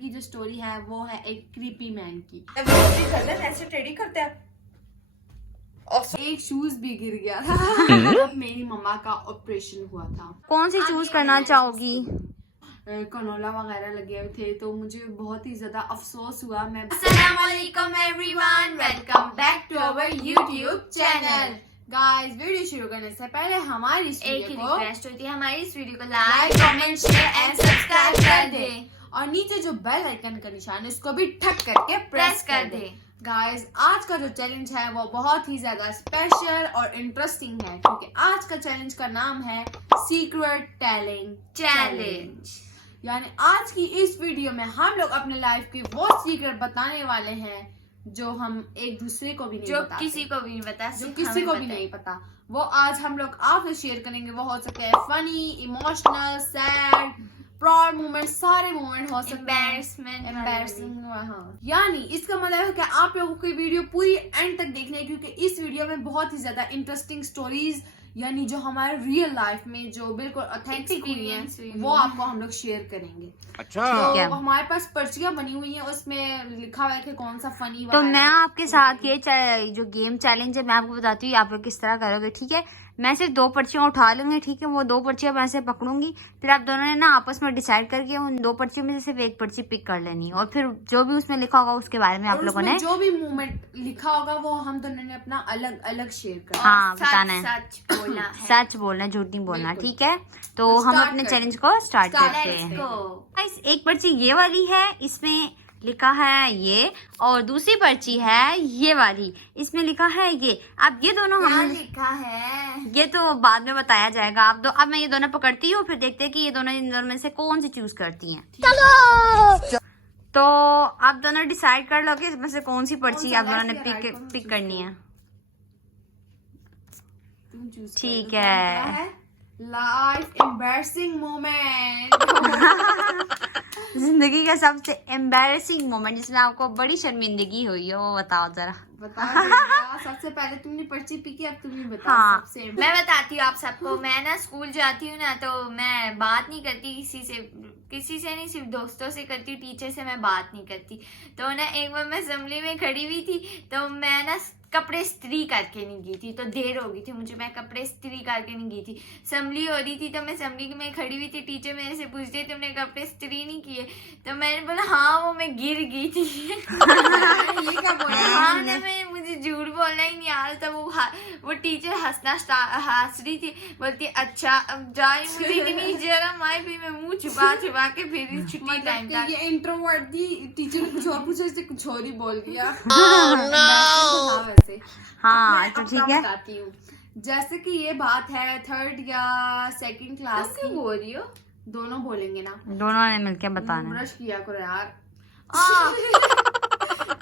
की जो स्टोरी है वो है एक क्रीपी मैन की। ऐसे ट्रेडिंग करते हैं। एक शूज भी गिर गया था जब मेरी मम्मा का ऑपरेशन हुआ था। कौन सी चूज करना चाहोगी? कनोला वगैरह लगे हुए थे तो मुझे बहुत ही ज्यादा अफसोस हुआ। मैं अस्सलामुअलैकुम everyone, welcome back to our YouTube channel. Guys, video शुरू करने से पहले हमारी इस एक ही वीडियो को रिक्वेस्ट होती है, हमारी इस वीडियो को like, comment, share and subscribe कर दे और नीचे जो बेल आइकन का निशान है उसको भी ठक करके प्रेस कर दे। गाइस, आज का जो चैलेंज है वो बहुत ही ज्यादा स्पेशल और इंटरेस्टिंग है क्योंकि आज का चैलेंज का नाम है सीक्रेट टेलिंग चैलेंज। यानी आज की इस वीडियो में हम लोग अपने लाइफ की वो सीक्रेट बताने वाले हैं जो हम एक दूसरे को भी नहीं जो बताते, किसी को भी नहीं पता, जो सिर्फ किसी हमें को पता भी है। नहीं पता। वो आज हम लोग आपसे शेयर करेंगे। वो हो सकते हैं funny, emotional, sad, proud moment, सारे मोमेंट हो सकते हैं। एम्बैरसिंग। हाँ, यानी इसका मतलब है कि आप लोगों की वीडियो पूरी एंड तक देखनी है क्योंकि इस वीडियो में बहुत ही ज्यादा इंटरेस्टिंग स्टोरीज यानी जो हमारे रियल लाइफ में जो बिल्कुल ऑथेंटिक हुई हैं वो आपको हम लोग शेयर करेंगे। ठीक है। तो हमारे पास पर्चियां बनी हुई हैं, उसमें लिखा हुआ है कि कौन सा फनी तो मैं आपके साथ ये जो गेम चैलेंज है मैं आपको बताती हूँ आप लोग किस तरह करोगे। ठीक है, मैं सिर्फ 2 पर्चियां उठा लूंगी। ठीक है, वो 2 पर्चियां मैं ऐसे पकड़ूंगी, फिर आप दोनों ने ना आपस में डिसाइड करके उन 2 पर्चियों में से सिर्फ एक पर्ची पिक कर लेनी और फिर जो भी उसमें लिखा होगा उसके बारे में आप लोगों ने जो भी मोमेंट लिखा होगा वो हम दोनों ने अपना अलग अलग शेयर करना। हाँ बताना है, सच बोलना है। सच बोलना है, झूठ नहीं बोलना। बिल्कुल। ठीक है, तो तो हम start अपने करते चैलेंज को स्टार्ट Start करते Let's हैं। go। गाइस, एक पर्ची ये वाली है, इसमें लिखा है ये, और दूसरी पर्ची है ये वाली, इसमें लिखा है ये। अब ये दोनों क्या हम लिखा है? ये तो बाद में बताया जाएगा। अब मैं ये दोनों पकड़ती हूँ, फिर देखते हैं कि ये दोनों इन दोनों में से कौन सी चूज करती हैं। चलो, तो आप दोनों डिसाइड कर लो कि इसमें से कौन सी पर्ची आप दोनों ने पिक करनी है। तुम choose करो। ठीक तो क्या है। लिखा लाइफ एम्बैरसिंग मोमेंट। जिंदगी का सबसे एम्बैरेसिंग मोमेंट जिसमें आपको बड़ी शर्मिंदगी हुई है वो बताओ जरा। बता देगा। सबसे पहले तुमने पर्ची पी की, अब तुम ही बताओ। हाँ। सबसे मैं बताती हूँ आप सबको। मैं ना स्कूल जाती हूँ ना तो मैं बात नहीं करती किसी से नहीं, सिर्फ दोस्तों से करती हूँ। टीचर से मैं बात नहीं करती। तो ना एक बार मैं असेंबली में खड़ी हुई थी तो मैं ना कपड़े इस्त्री करके नहीं गई थी, तो देर हो गई थी मुझे, मैं कपड़े इस्त्री करके नहीं गई थी। असेंबली हो रही थी तो मैं असेंबली में खड़ी हुई थी। टीचर मेरे से पूछते तुमने कपड़े इस्त्री नहीं किए? तो मैंने बोला हाँ वो मैं गिर गई थी। ये क्या बोला? हाँ ना, मैं मुझे झूठ बोलना ही नहीं आ रहा था। वो टीचर हंस रही थी, बोलती अच्छा अब जाए। मुझे इतनी शर्म आई, फिर मैं मुंह छुपा छुपा के फिर छुट्टी टाइम मतलब था। कि ये इंट्रोवर्ट थी, टीचर ने कुछ और पूछा, इससे कुछ और ही बोल दिया। हाँ, अब तो मैं ठीक आपको है। बताती हूँ। जैसे कि ये बात है 3rd या 2nd क्लास तुम क्यों की। बोल रही हो? दोनों बोलेंगे ना। दोनों ने मिलके बताना है। ब्रश किया करो यार।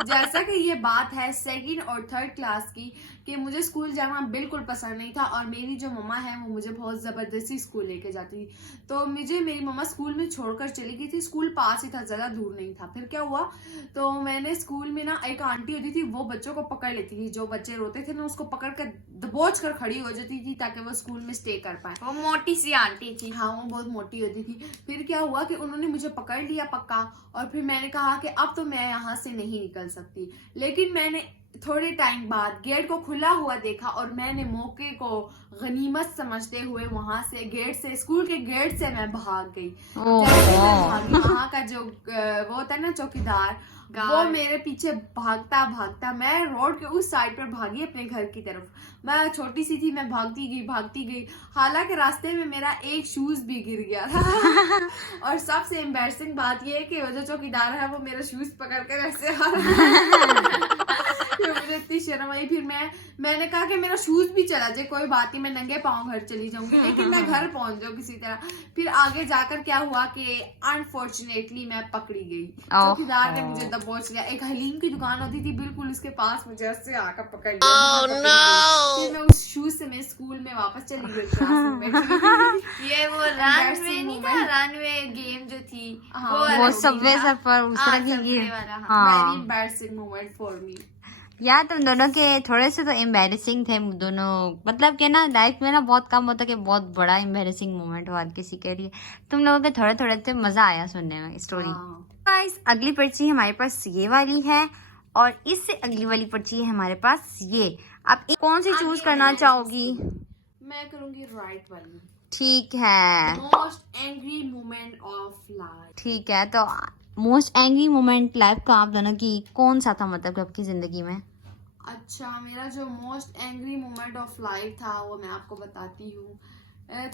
जैसा कि ये बात है 2nd और 3rd क्लास की कि मुझे स्कूल जाना बिल्कुल पसंद नहीं था और मेरी जो मम्मा है वो मुझे बहुत जबरदस्ती स्कूल लेके जाती थी। तो मुझे मेरी मम्मा स्कूल में छोड़कर चली गई थी। स्कूल पास ही था, ज्यादा दूर नहीं था। फिर क्या हुआ, तो मैंने स्कूल में ना एक आंटी होती थी, वो बच्चों को पकड़ लेती थी। जो बच्चे रोते थे ना उसको पकड़ कर दबोच कर खड़ी हो जाती थी ताकि वो स्कूल में स्टे कर पाए। वो मोटी सी आंटी थी। हाँ, वो बहुत मोटी होती थी। फिर क्या हुआ कि उन्होंने मुझे पकड़ लिया पक्का, और फिर मैंने कहा कि अब तो मैं यहाँ से नहीं निकल सकती। लेकिन मैंने थोड़े टाइम बाद गेट को खुला हुआ देखा और मैंने मौके को गनीमत समझते हुए वहां से स्कूल के गेट से मैं भाग गई। जैसे मैं भागी, वहां का जो वो होता है ना चौकीदार, वो मेरे पीछे भागता भागता मैं रोड के उस साइड पर भागी अपने घर की तरफ। मैं छोटी सी थी, मैं भागती गई। हालांकि रास्ते में मेरा एक शूज भी गिर गया था। और सबसे एम्बैरसिंग बात ये है कि वो जो चौकीदार है वो मेरा शूज पकड़ कर ऐसे आ रहा फिर मुझे इतनी शर्म आई। फिर मैंने कहा कि मेरा शूज भी चला जाए कोई बात नहीं, मैं नंगे पाँव घर चली जाऊंगी, लेकिन मैं घर पहुंच जाऊँ किसी तरह। फिर आगे जाकर क्या हुआ कि अनफॉर्चुनेटली मैं पकड़ी गई। चौकीदार ने मुझे दबोच लिया। एक हलीम की दुकान होती थी बिल्कुल उसके पास, मुझे उससे आकर पकड़ लिया। फिर मैं उस शूज से मैं स्कूल में वापस चली गई, क्लास में बैठी। ये वो रनवे नहीं था, रनवे गेम जो थी वो सबवे सफर उस तरह की game. Very embarrassing moment for me. यार तुम दोनों के थोड़े से तो एम्बैरेसिंग थे दोनों। मतलब कि ना लाइफ में ना बहुत कम होता कि बहुत बड़ा एम्बैरेसिंग मोमेंट हो हर किसी के लिए। तुम लोगों के थोड़े थोड़े थे, मजा आया सुनने में स्टोरी। गाइस अगली पर्ची हमारे पास ये वाली है और इससे अगली वाली पर्ची है हमारे पास ये। आप कौन सी चूज करना चाहोगी? मैं करूंगी राइट वाली। ठीक है, most angry moment of life. ठीक है। तो मोस्ट एंग्री मोमेंट लाइफ का आप दोनों की कौन सा था, मतलब कि आपकी जिंदगी में? अच्छा, मेरा जो most angry moment of life था वो मैं आपको बताती हूँ।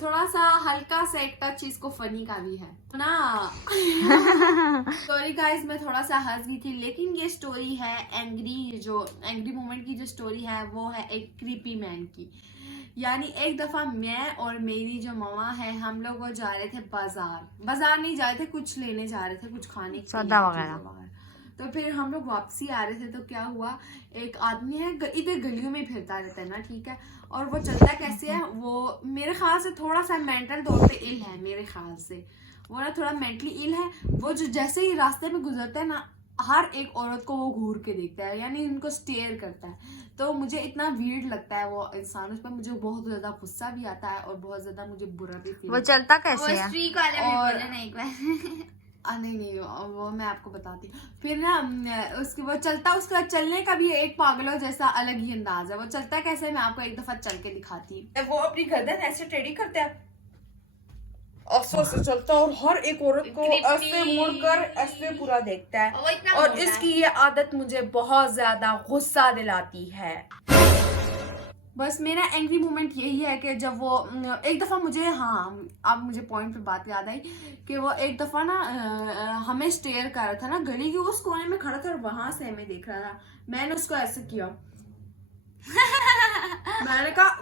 थोड़ा सा हल्का सा एक टच इसको फनी का भी है ना। सॉरी गाइस, मैं थोड़ा सा हंस गई थी, लेकिन ये स्टोरी है एंग्री मोमेंट की जो स्टोरी है वो है एक क्रीपी मैन की। यानी एक दफा मैं और मेरी जो ममा है, हम लोग वो जा रहे थे बाजार नहीं जा रहे थे, कुछ लेने जा रहे थे, कुछ खाने की सौदा वगैरह। तो फिर हम लोग वापसी आ रहे थे, तो क्या हुआ, एक आदमी है इधर गलियों में फिरता रहता है ना, ठीक है, और वो चलता कैसे है, वो मेरे ख्याल से थोड़ा सा मेंटल तौर पे इल है, मेरे ख्याल से वो ना थोड़ा मेंटली इल है। वो जो जैसे ही रास्ते में गुजरता है ना, हर एक औरत को वो घूर के देखता है, यानी उनको स्टेयर करता है। तो मुझे इतना वीर्ड लगता है वो इंसान, उस पर मुझे बहुत ज्यादा गुस्सा भी आता है और बहुत ज्यादा मुझे बुरा भी फील। वो चलता वो कैसे है? स्ट्रीक वाले भी और- बोले ना एक बार। नहीं, वो मैं आपको बताती हूँ। फिर ना उसकी वो चलता, उसका चलने का भी एक पागलों जैसा अलग ही अंदाज है। वो चलता कैसे, मैं आपको एक दफा चल के दिखाती हूँ। वो अपनी गर्दन ऐसे टेढ़ी करता है, ऐसे चलता है और हर एक औरत को ऐसे मुड़कर ऐसे पूरा देखता है। वो इतना और मोटा इसकी ये आदत मुझे बहुत ज्यादा गुस्सा दिलाती है। बस मेरा एंग्री मोमेंट यही है कि जब वो एक दफा मुझे, हाँ अब मुझे पॉइंट पे बात याद आई कि वो एक दफा ना हमें स्टेयर कर रहा था ना, गली के उस कोने में खड़ा था और वहां से हमें देख रहा था। मैंने उसको ऐसे किया,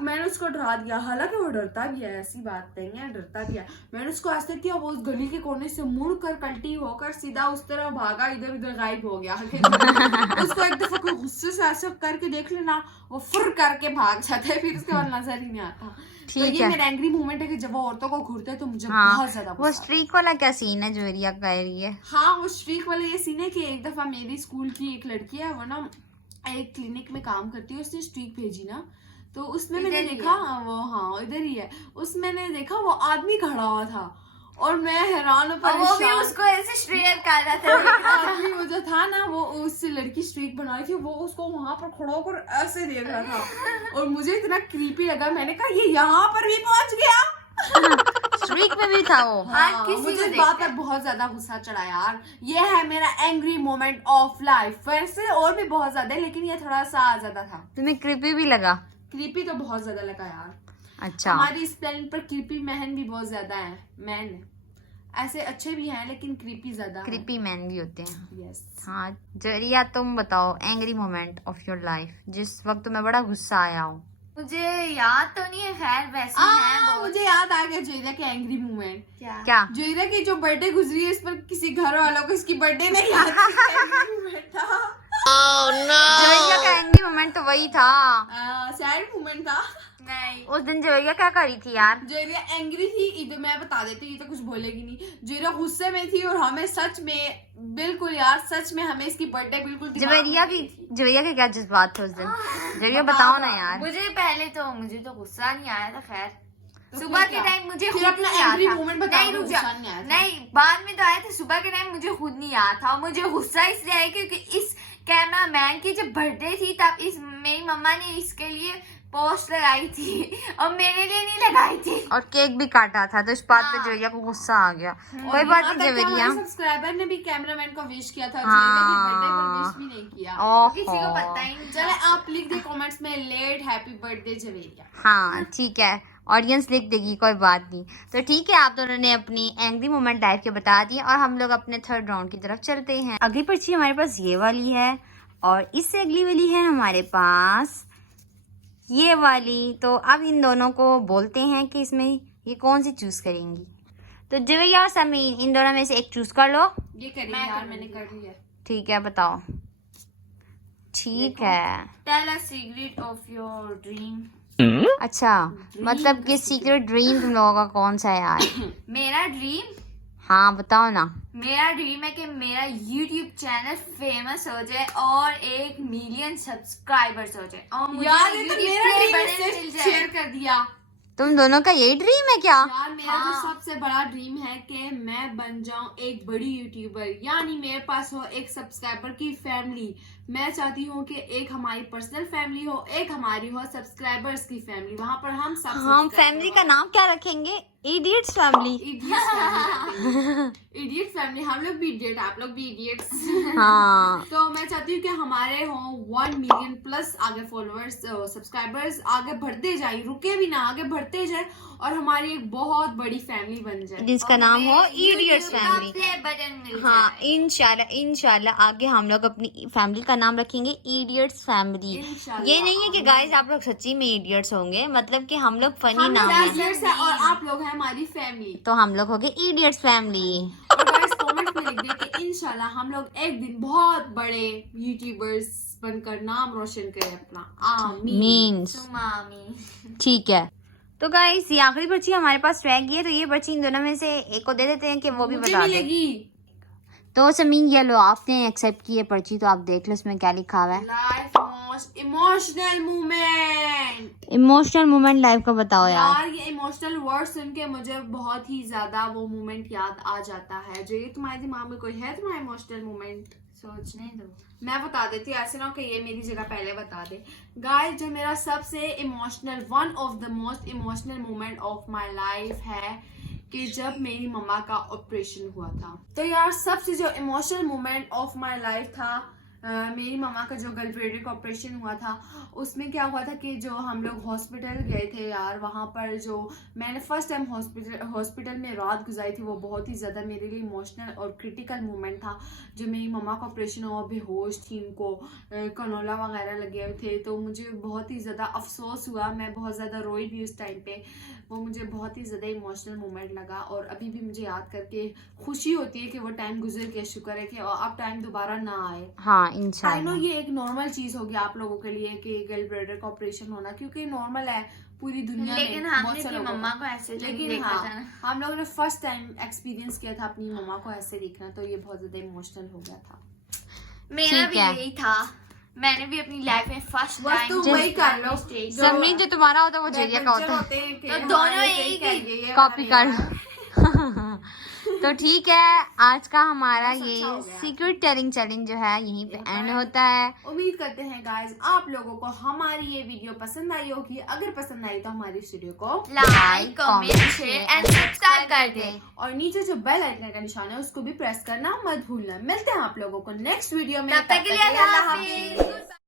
मैंने उसको डरा दिया, हालांकि वो डरता भी है, ऐसी बात नहीं है, डरता भी है। मैंने उसको ऐसे किया, वो उस गली के कोने से मुड़ कर कल्टी होकर सीधा उस तरह भागा, इधर उधर गायब हो गया। उसको एक दफा कोई गुस्से से ऐसा करके देख लेना, वो फुर करके भाग जाता है, फिर उसके बाद नजर ही नहीं आता। तो ठीक ये है। मेरा एंग्री मोमेंट है कि जब वो औरतों को घूरते हैं तो मुझे हाँ, बहुत ज्यादा वो गुस्सा आता है। स्ट्रीक वाला क्या सीन है जो एरिया कह रही है? हाँ, वो स्ट्रीक वाले ये सीन है कि एक दफा मेरी स्कूल की एक लड़की है, वो ना एक क्लिनिक में काम करती है, उसने स्ट्रीक भेजी ना, तो उसमें मैंने इधर ही देखा वो, हाँ इधर ही है, उसमें मैंने देखा वो आदमी खड़ा हुआ था और मैं हैरान हूँ, और वो भी परेशान। उसको ऐसे स्ट्रेयर कर रहा था। आदमी वो जो था ना, वो उससे लड़की स्ट्रीक बना रही थी, वो उसको वहां पर खड़ा होकर ऐसे देख रहा था और मुझे इतना क्रीपी लगा। मैंने कहा ये यहाँ पर भी पहुंच गया। स्ट्रीक में भी था वो? हाँ, किसी मुझे को इस बात देखता पर बहुत ज्यादा गुस्सा चढ़ा यार। ये है मेरा एंग्री मोमेंट ऑफ लाइफ। वैसे और भी बहुत ज्यादा है, लेकिन ये थोड़ा सा ज्यादा था। तुम्हें क्रीपी भी लगा? क्रीपी तो बहुत ज्यादा लगा यार। अच्छा, हमारी इस प्लेनेट पर क्रीपी मैन भी बहुत ज्यादा है। मैन ऐसे अच्छे भी हैं, लेकिन क्रीपी ज्यादा है। क्रीपी मैन भी होते हैं। यस। हाँ जरिया, तुम बताओ angry moment of your life, जिस वक्त तुम्हें बड़ा गुस्सा आया हो। मुझे याद तो नहीं है, खैर वैसे है बहुत। मुझे याद आ गया जोइरा के एंग्री मोमेंट। क्या? जोइरा की जो बर्थडे गुजरी है, इस पर किसी घर वालों को इसकी बर्थडे नहीं याद था। जरिया का एंग्री मोमेंट तो वही था। सैड मोमेंट था। नहीं, उस दिन जरिया क्या करी थी यार? जोरिया एंग्री थी, इधर मैं बता देती हूँ, ये तो कुछ बोलेगी नहीं। जोरिया गुस्से में थी और हमें सच में, बिल्कुल यार सच में हमें इसकी बर्थडे बिल्कुल दिमाग में जवेरिया नहीं की, थी। जवेरिया के क्या जज्बात थे उस दिन? जवेरिया बताओ ना यार। मुझे तो गुस्सा नहीं आया था। खैर तो सुबह फिर के क्या? टाइम मुझे फिर खुद अपना नहीं आया angry था। moment बताओ, नहीं, रुक गुस्सा जा। नहीं आया था। नहीं, बाद में तो आया था। सुबह के टाइम मुझे खुद नहीं आया था, और मुझे गुस्सा इसलिए आया क्योंकि इस कैमरा मैन की जब बर्थडे थी तब मेरी मम्मा ने इसके लिए पोस्ट लगाई थी और मेरे लिए नहीं लगाई थी। और केक भी काटा था, तो इस बात पे हाँ। जवेरिया को गुस्सा आ गया। और कोई बात यहाँ नहीं तक कि जवेरिया। हमारे सब्सक्राइबर ने भी कैमरामैन को विश किया था, हाँ। जोरिया की बर्थडे पर विश भी नहीं किया। किसी को ओहो। पता ही नहीं चले था। आप लिख दे कमेंट्स में लेट हैप्पी बर्थडे जवेरिया। हाँ ठीक है, ऑडियंस लिख देगी, कोई बात नहीं। तो ठीक है, आप दोनों ने अपनी एंग्री मोमेंट लाइफ के बता दिए और हम लोग अपने थर्ड राउंड की तरफ चलते हैं। अगली पर्ची हमारे पास ये वाली है और इससे अगली वाली है हमारे पास ये वाली। तो अब इन दोनों को बोलते हैं कि इसमें ये कौन सी चूज करेंगी। तो जवेरिया और समीन, इन दोनों में से एक चूज कर लो। ये करिए मैं यार, कर मैंने लूंगी। कर लिया। ठीक है, बताओ। ठीक है, Tell a secret of your dream. अच्छा मतलब कि सीक्रेट ड्रीम तुम लोगों का कौन सा है यार? मेरा ड्रीम हाँ बताओ ना। मेरा ड्रीम है कि मेरा YouTube चैनल फेमस हो जाए और 1 मिलियन सब्सक्राइबर्स हो जाए और मुझे यार ये तो YouTube मेरा के ड्रीम बड़े है, मिल जाए। शेयर कर दिया। तुम दोनों का यही ड्रीम है क्या? यार मेरा जो सबसे बड़ा ड्रीम है कि मैं बन जाऊं एक बड़ी यूट्यूबर, यानी मेरे पास हो एक सब्सक्राइबर की फैमिली। मैं चाहती हूँ कि एक हमारी पर्सनल फैमिली हो, एक हमारी हो सब्सक्राइबर्स की फैमिली। वहाँ पर हम सब हम फैमिली का नाम क्या रखेंगे? Idiots family. इडियट फैमिली, हम लोग भी इडियट, आप लोग भी इडियट्स। हाँ तो मैं चाहती हूँ कि हमारे हो 1 मिलियन प्लस आगे फॉलोअर्स, सब्सक्राइबर्स आगे बढ़ते जाए, रुके भी ना, आगे बढ़ते जाए और हमारी एक बहुत बड़ी फैमिली बन जाए जिसका नाम हो इडियट्स फैमिली। प्ले बटन मिल हाँ जाए। इंशाल्लाह आगे हम लोग अपनी फैमिली का नाम रखेंगे इडियट्स फैमिली। इंशाल्लाह। ये नहीं है कि गाइस आप लोग सच्ची में इडियट्स होंगे, मतलब कि हम लोग फनी हम नाम लोग है, idiots हैं और आप लोग हैं हमारी फैमिली। तो हम लोग हो गए इडियट्स फैमिली। और गाइस कमेंट में लिख दिया कि इंशाल्लाह हम लोग एक दिन बहुत बड़े यूट्यूबर्स बनकर नाम रोशन करें अपना। आमीन। मीन्स सुमामी। ठीक है। तो गाइस ये आखिरी पर्ची हमारे पास रह गई है, तो ये पर्ची इन दोनों में से एक को दे देते हैं कि वो भी मुझे बता दे। मिलेगी। तो समीन ये लो, आपने एक्सेप्ट की है पर्ची, तो आप देख लो इसमें क्या लिखा हुआ है। Life most emotional moment. Emotional moment life का बताओ यार। यार ये इमोशनल वर्ड सुन के मुझे बहुत ही ज्यादा वो मोमेंट याद आ जाता है। जो ये तुम्हारे दिमाग में कोई है तुम्हारा इमोशनल मोमेंट? सोचने दो। मैं बता देती हूँ, ऐसे ना हो कि ये मेरी जगह पहले बता दे। गाइस जो मेरा सबसे emotional, one of the most emotional moment of my life है कि जब मेरी मम्मा का ऑपरेशन हुआ था। तो यार सबसे जो emotional moment of my life था, मेरी मम्मा का जो गलब्लेडर का ऑपरेशन हुआ था, उसमें क्या हुआ था कि जो हम लोग हॉस्पिटल गए थे यार, वहाँ पर जो मैंने फर्स्ट टाइम हॉस्पिटल में रात गुजारी थी, वो बहुत ही ज़्यादा मेरे लिए इमोशनल और क्रिटिकल मोमेंट था। जो मेरी मम्मा का ऑपरेशन हुआ, बेहोश थी, उनको कनोला वगैरह लगे हुए थे, तो मुझे बहुत ही ज़्यादा अफसोस हुआ। मैं बहुत ज़्यादा रोई भी उस टाइम पे। वो मुझे बहुत ही ज़्यादा इमोशनल मोमेंट लगा और अभी भी मुझे याद करके खुशी होती है कि वो टाइम गुजर गया। शुक्र है कि अब टाइम दोबारा ना आए। हाँ आई नो इंशाल्लाह। ये एक नॉर्मल चीज होगी आप लोगों के लिए कि गलब्लेडर का ऑपरेशन होना, क्योंकि नॉर्मल है पूरी दुनिया लेकिन में। हमने बहुत से अपनी लोगों मम्मा को। को ऐसे तो नहीं लेकिन देखा हाँ, था ना। हम लोगों ने फर्स्ट टाइम एक्सपीरियंस किया था अपनी मम्मा को ऐसे देखना, तो ये बहुत ज्यादा इमोशनल हो गया था। मेरा ठीक भी है। यही था। मैंने भी अपनी लाइफ में फर्स्ट बस टाइम तुम वही कर लो। समीन जो तुम्हारा होता है वो जेरिया का होता है। तो दोनों एक ही कॉपी कर। तो ठीक है, आज का हमारा बस ये अच्छा हो गया। सीक्रेट टेलिंग चैलेंज जो है यहीं पे होता एंड है। होता है। उम्मीद करते हैं गाइस आप लोगों को हमारी ये वीडियो पसंद आई होगी। अगर पसंद आई तो हमारी वीडियो को like, comment, share and subscribe कर दें। और नीचे जो बेल आइकन का निशान है उसको भी प्रेस करना मत भूलना। मिलते हैं आप लोगों को नेक्स्ट वीडियो में। तब तक के लिए अल्लाह हाफिज।